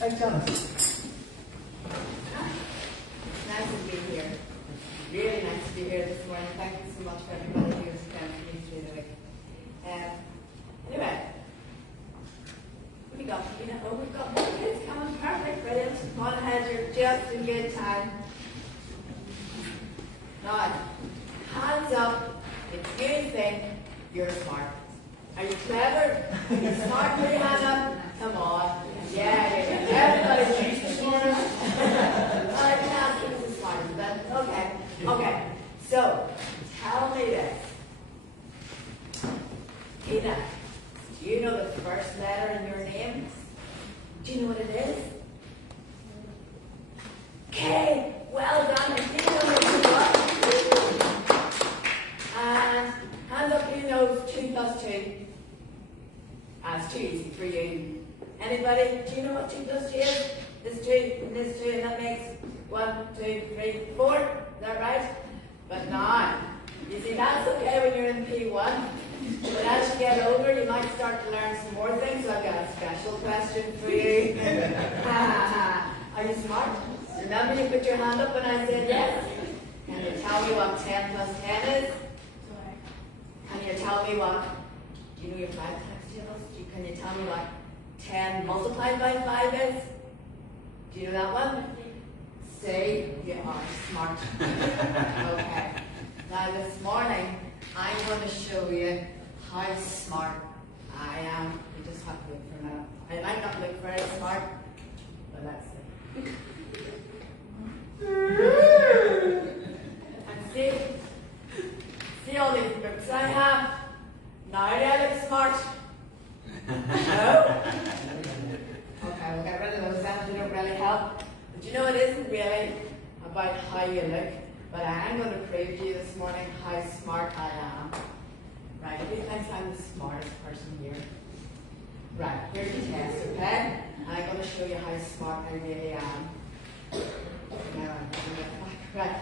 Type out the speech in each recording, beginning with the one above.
Hey, Janice. Nice to be here. Really nice to be here this morning. Thank you so much for everybody who's come to me through the week. Anyway, we got, we've got more kids coming. Perfect, brilliant. Go on ahead, you're just in good time. Now, hands up if you think you're smart. Are you clever? Are you smart? Put your hand up. Come on. Yeah. Everybody's thinks smart. I can ask who's the smartest, but okay. So, tell me this. Tina, do you know the first letter in your name? Do you know what it is? K. Well done. And you know what? And hands up who knows 2 plus 2. That's too easy for you. Anybody? Do you know what 2 plus 2 is? This 2 and this 2, and that makes 1, 2, 3, 4. Is that right? But now, you see, that's okay when you're in P1. But as you get older, you might start to learn some more things. So I've got a special question for you. Are you smart? Remember you put your hand up when I said yes? Can you tell me what 10 plus 10 is? Can you tell me what, do you know your 5 times tables? Can you tell me what 10 multiplied by 5 is? Do you know that one? See, you are smart. Okay. Now this morning, I'm going to show you how smart I am. You just have to wait for a minute. I might not look very smart, but let's see. And see all these books I have? Now do I look smart? No? Okay, we'll get rid of those then, they don't really help. But you know, it isn't really about how you look, but I am going to prove to you this morning how smart I am. Right, who thinks I'm the smartest person here? Right, here's the test, okay? And I'm going to show you how smart I really am. Now, right.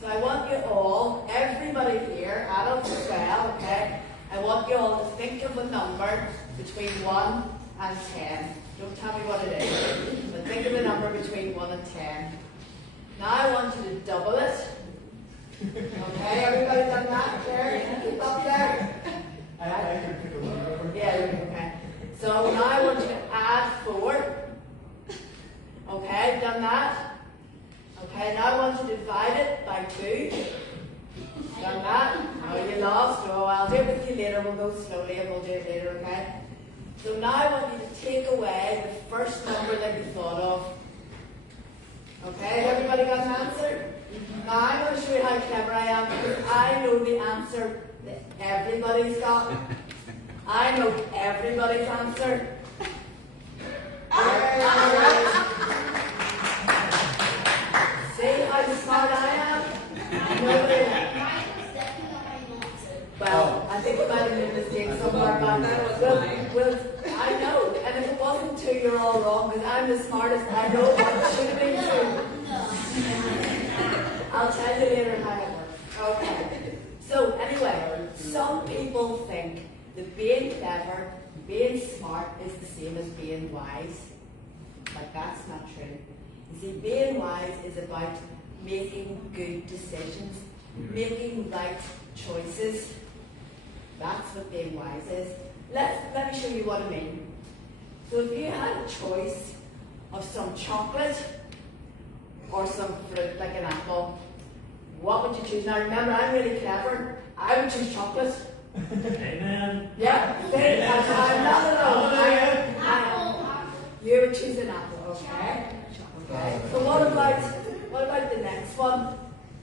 So I want you all, everybody here, adults as well, okay? I want you all to think of a number between 1 and 10. Don't tell me what it is, but think of a number between 1 and 10. Now I want you to double it. Okay, everybody done that? There, keep up there. I can pick a number. Yeah, okay. So now I want you to add 4. Okay, done that? Okay, now I want you to divide it by 2. Done that? Oh, you lost. Oh, I'll do it with you later. We'll go slowly and we'll do it later, okay? So now I want you to take away the first number that you thought of. Okay, everybody got an answer? Now I'm going to show you how clever I am because I know the answer that everybody's got. I know everybody's answer. See how smart I am? Well, I think we might have made a mistake somewhere, but I know. And if it wasn't 2, you're all wrong because I'm the smartest. I know what should have been 2. I'll tell you later how it works. Okay. So anyway, some people think that being clever, being smart is the same as being wise. But that's not true. You see, being wise is about making good decisions, making right choices. That's what being wise is. Let me show you what I mean. So if you had a choice of some chocolate or some fruit like an apple, what would you choose? Now remember, I'm really clever. I would choose chocolate. Amen. Yeah, I'm not alone. You would choose an apple, okay? Okay. So what about the next one?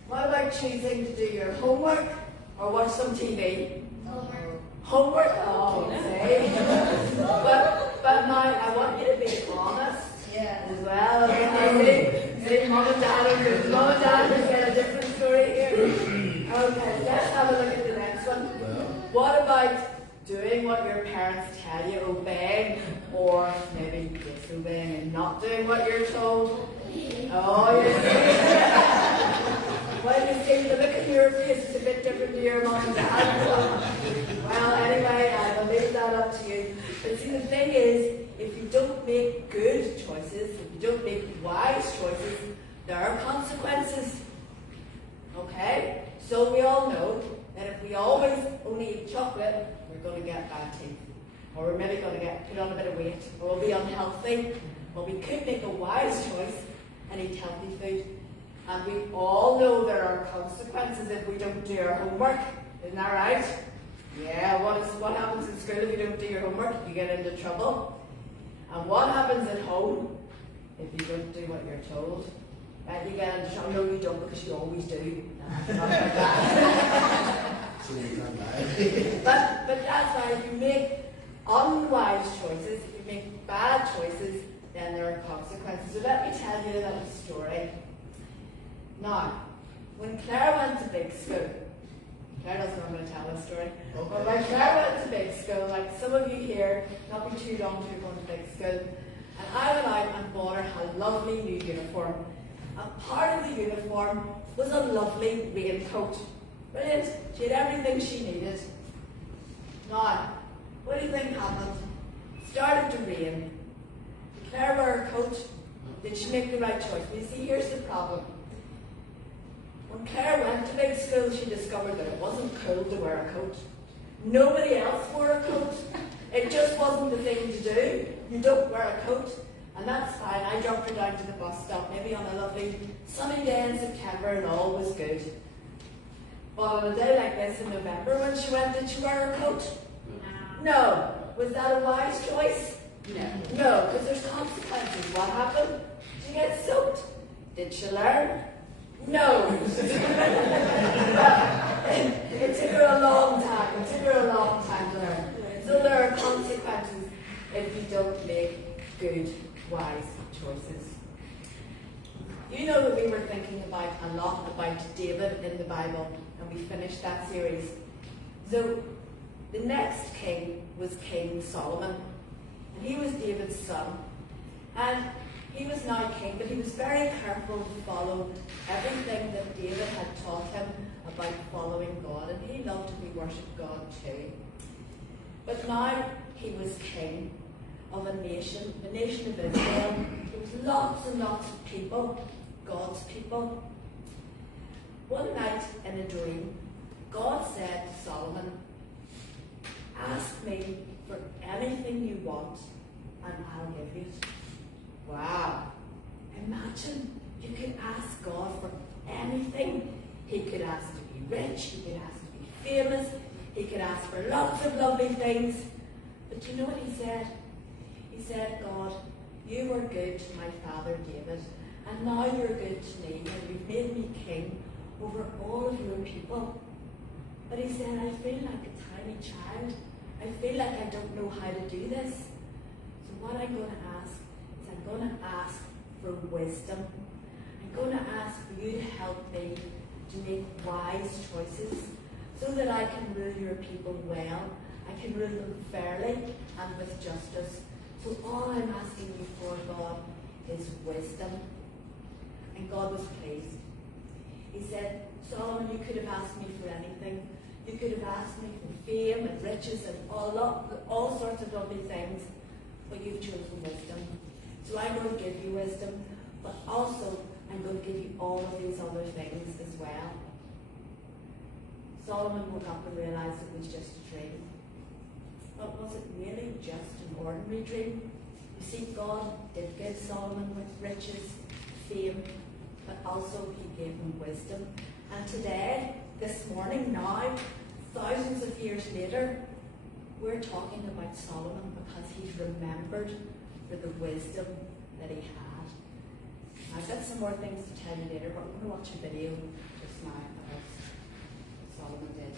What about choosing to do your homework or watch some TV? Homework? Oh, see? But now I want you to be honest as well. Okay? See, Mom and Dad has got a different story here. Okay, let's have a look at the next one. What about doing what your parents tell you, obeying, or maybe disobeying and not doing what you're told? Oh, you see? Well, you see, the look in your face is a bit different to your mom and dad. Well, anyway, I will leave that up to you. But see, the thing is, if you don't make good choices, you don't make wise choices, there are consequences. Okay? So we all know that if we always only eat chocolate, we're going to get bad teeth. Or we're maybe going to put on a bit of weight, or we'll be unhealthy. But we could make a wise choice and eat healthy food. And we all know there are consequences if we don't do our homework. Isn't that right? Yeah, what happens in school if you don't do your homework? You get into trouble. And what happens at home if you don't do what you're told? Right, you get into trouble. No, you don't, because you always do. Not like that. but that's why if you make unwise choices, if you make bad choices, then there are consequences. So let me tell you a little story. Now, when Claire went to big school, Claire doesn't know I'm going to tell this story. Okay. But when Claire went to big school, like some of you here, not be too long to be going to big school, and I went out and bought her a lovely new uniform. And part of the uniform was a lovely raincoat. Brilliant. She had everything she needed. Now, what do you think happened? Started to rain. Did Claire wear her coat? Did she make the right choice? You see, here's the problem. When Claire went to big school, she discovered that it wasn't cool to wear a coat. Nobody else wore a coat. It just wasn't the thing to do. You don't wear a coat. And that's fine. I dropped her down to the bus stop, maybe on a lovely sunny day in September, and all was good. But on a day like this in November, when she went, did she wear her coat? No. Was that a wise choice? No. No, because there's consequences. What happened? She gets soaked. Did she learn? No. It took her a long time. It took her a long time to learn. So there are consequences if you don't make good, wise choices. You know that we were thinking about a lot about David in the Bible, and we finished that series. So the next king was King Solomon, and he was David's son. And he was now king, but he was very careful to follow everything that David had taught him about following God, and he loved to worship God too. But now he was king of a nation, the nation of Israel. There was lots and lots of people, God's people. One night in a dream, God said to Solomon, "Ask me for anything you want, and I'll give you." Wow. Imagine you could ask God for anything. He could ask to be rich, he could ask to be famous, he could ask for lots of lovely things. But you know what he said? He said, "God, you were good to my father David, and now you're good to me, and you've made me king over all of your people." But he said, "I feel like a tiny child. I feel like I don't know how to do this. So what I'm going to ask is I'm going to ask for wisdom. I'm going to ask for you to help me to make wise choices so that I can rule your people well. I can rule them fairly and with justice. So all I'm asking you for, God, is wisdom." And God was pleased. He said, "Solomon, you could have asked me for anything. You could have asked me for fame and riches and all sorts of lovely things, but you've chosen wisdom. So I'm going to give you wisdom, but also I'm going to give you all of these other things as well." Solomon woke up and realized it was just a dream. But was it really just an ordinary dream? You see, God did give Solomon with riches, fame, but also he gave him wisdom. And today, this morning, now, thousands of years later, we're talking about Solomon because he's remembered for the wisdom that he had. I've got some more things to tell you later, but we're going to watch a video just now about what Solomon did.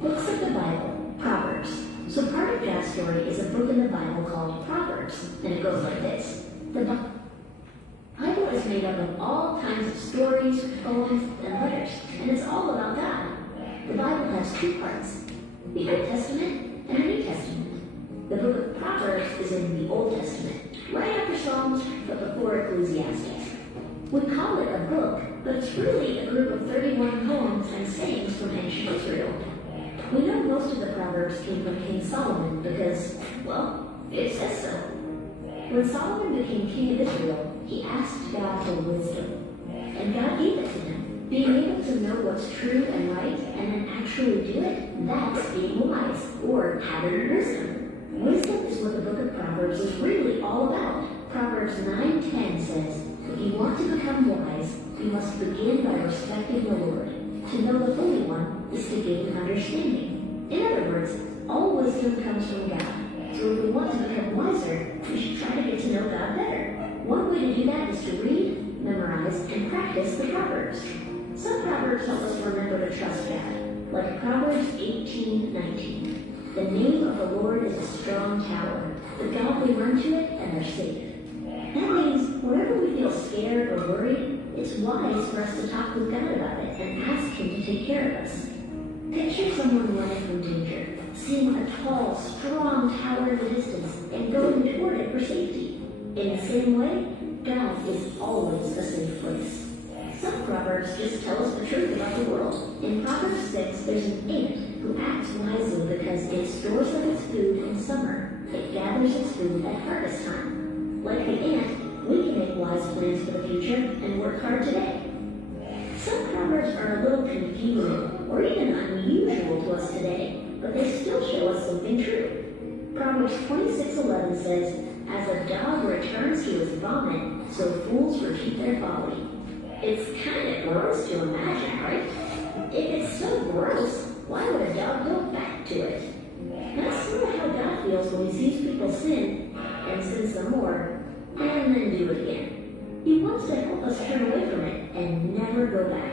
Books of the Bible, Proverbs. So part of that story is a book in the Bible called Proverbs, and it goes like this. The Bible is made up of all kinds of stories, poems, and letters, and it's all about God. The Bible has two parts, the Old Testament and the New Testament. The book of Proverbs is in the Old Testament, right after Psalms, but before Ecclesiastes. We call it a book, but it's really a group of 31 poems and sayings from ancient Israel. We know most of the Proverbs came from King Solomon because, well, it says so. When Solomon became king of Israel, he asked God for wisdom, and God gave it to him. Being able to know what's true and right and then actually do it, that's being wise, or having wisdom. Wisdom is what the book of Proverbs is really all about. Proverbs 9:10 says, if you want to become wise, you must begin by respecting the Lord. To know the Holy One is to gain understanding. In other words, all wisdom comes from God. So if we want to become wiser, we should try to get to know God better. One way to do that is to read, memorize, and practice the Proverbs. Some Proverbs help us remember to trust God, like Proverbs 18:19. The name of the Lord is a strong tower. The godly run to it and are safe. That means whenever we feel scared or worried, it's wise for us to talk with God about it and ask Him to take care of us. Picture someone running from danger, seeing a tall, strong tower in the distance and going toward it for safety. In the same way, God is always a safe place. Some Proverbs just tell us the truth about the world. In Proverbs 6, there's an ant who acts wisely because it stores up its food in summer. It gathers its food at harvest time. Like the ant, we can make wise plans for the future and work hard today. Some Proverbs are a little confusing or even unusual to us today, but they still show us something true. Proverbs 26:11 says, as a dog returns to his vomit, so fools repeat their folly. It's kind of gross to imagine, right? If it's so gross, why would a dog go back to it? That's sort of how God feels when He sees people sin, and sin some more, and then do it again. He wants to help us turn away from it and never go back.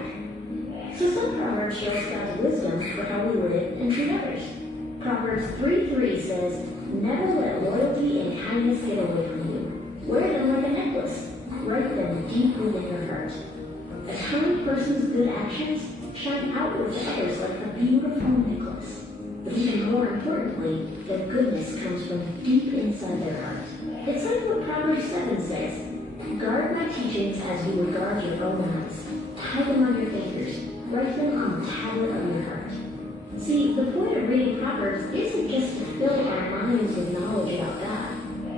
So some Proverbs show us God's wisdom for how we live and treat others. Proverbs 3:3 says, never let loyalty and kindness get away from you. Wear them like a necklace. Write them deep within your heart. A kind person's good actions shine outward to others like a beautiful necklace. But even more importantly, their goodness comes from deep inside their heart. It's like what Proverbs 7 says, guard my teachings as you would guard your own eyes. Tie them on your fingers. Write them on the tablet of your heart. See, the point of reading Proverbs isn't just to fill our minds with knowledge about God.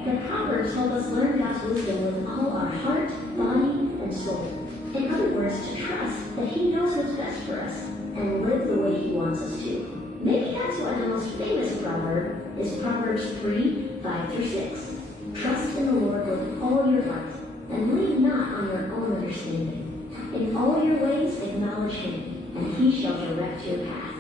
The Proverbs help us learn God's wisdom with all our heart, body, and soul. In other words, to trust that He knows what's best for us and live the way He wants us to. Maybe that's why the most famous proverb is Proverbs 3:5-6. Trust in the Lord with all your heart and lean not on your own understanding. In all your ways acknowledge Him, and He shall direct your path.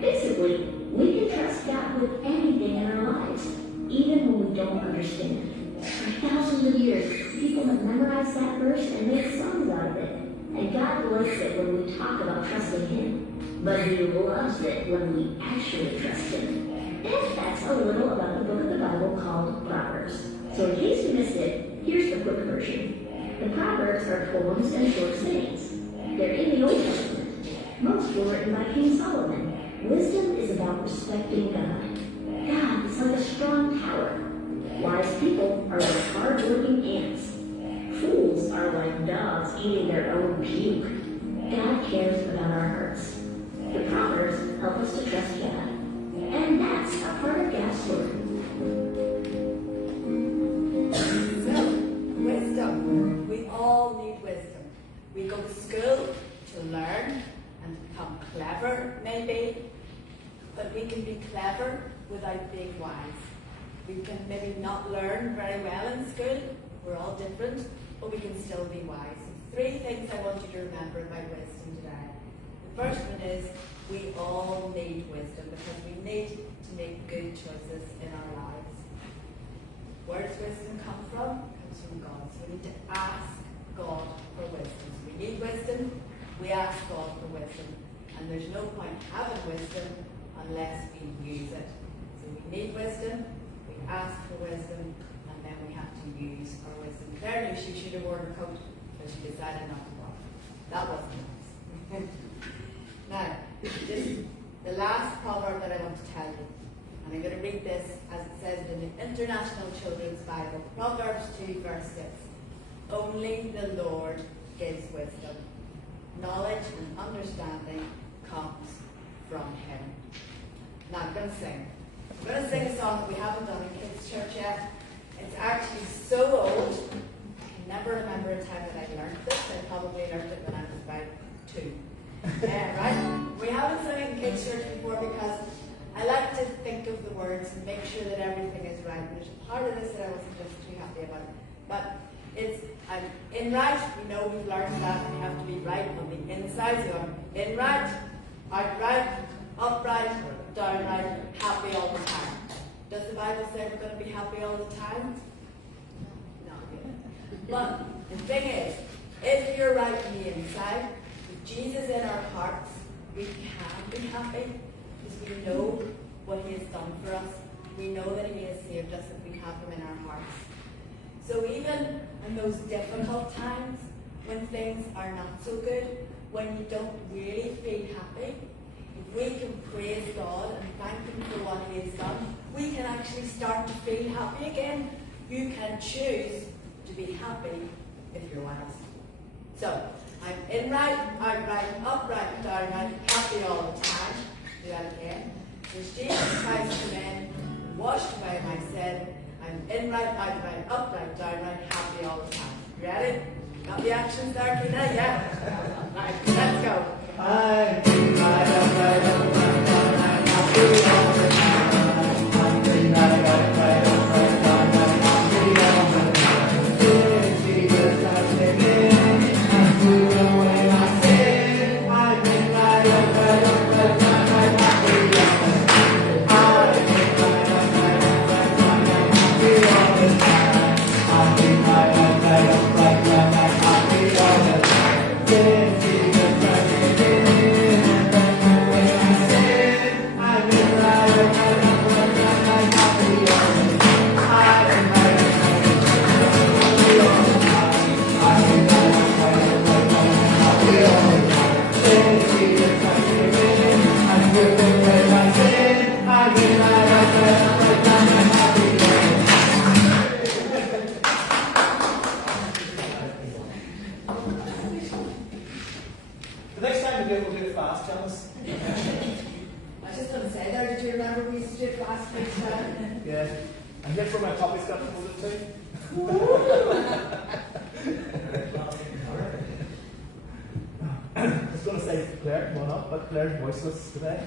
Basically, we can trust God with anything in our lives, even when we don't understand. For thousands of years, people have memorized that verse and made songs out of it. And God likes it when we talk about trusting Him. But He loves it when we actually trust Him. And that's a little about the book of the Bible called Proverbs. So in case you missed it, here's the quick version. The Proverbs are poems and short sayings. They're in the Old Testament. Most were written by King Solomon. Wisdom is about respecting God. God is like a strong tower. Wise people are like hard-working ants. Fools are like dogs eating their own puke. God cares about our hearts. The Proverbs help us to trust God. And that's a part of God's story. So, wisdom. We all need wisdom. We go to school to learn and become clever, maybe. But we can be clever without being wise. We can maybe not learn very well in school. We're all different, but we can still be wise. Three things I want you to remember about wisdom today. The first one is we all need wisdom because we need to make good choices in our lives. Where does wisdom come from? It comes from God. So we need to ask God for wisdom. So we need wisdom, we ask God for wisdom. And there's no point having wisdom unless we use it. So we need wisdom, we ask for wisdom, and then we have to use our wisdom. Claire knew she should have worn a coat, but she decided not to walk. That wasn't nice. Now, this is the last proverb that I want to tell you. And I'm going to read this as it says in the International Children's Bible, Proverbs 2, verse 6. Only the Lord gives wisdom. Knowledge and understanding comes from him. Now I'm going to sing. I'm going to sing a song that we haven't done in kids' church yet. It's actually so old, I can never remember a time that I learned this. I probably learned it when I was about 2. Right? We haven't sung it in kids' church before because I like to think of the words and make sure that everything is right. And there's a part of this that I wasn't just too happy about. But it's in right, we know we've learned that we have to be right on the inside. So in right, outright, upright, downright, happy all the time. Does the Bible say we're going to be happy all the time? No. But the thing is, if you're right on the inside, with Jesus in our hearts, we can be happy because we know what he has done for us. We know that he has saved us if we have him in our hearts. So even in those difficult times, when things are not so good, when you don't really feel happy, if we can praise God and thank him for what he has done, we can actually start to feel happy again. You can choose to be happy if you're wise. So, I'm in right, outright, upright, downright, happy all the time. Do that again. There's Jesus Christ come in, washed away my sin. I'm in right, outright, upright, downright, happy all the time. You ready? Got the actions there, Kina? Yeah? Right, let's go. I'm right, upright, upright, downright, happy all the time. I'm right, upright, upright, downright, happy all the time. Dear Jesus, I came in and threw away my sin. I'm right, upright, upright, downright, happy all the time. I'm right, upright, upright, downright, happy all the time. I'm right, upright, upright, downright, happy all the time. Dear Jesus, I came in and threw away my sin. I'm right, upright, upright, downright, happy all the time. I'm right, happy all the time. I'm right, upright, upright, downright, happy all the time. Dear Jesus, I came in and threw away my sin. I'm right, upright, upright, downright, happy all the time. The next time we do it, we'll do it fast, Janice. I was just going to say there, did you remember we used to do it last week? Yeah. And here's where my puppy's got folded too. I was going to say Claire, come on up, but Claire's voiceless today.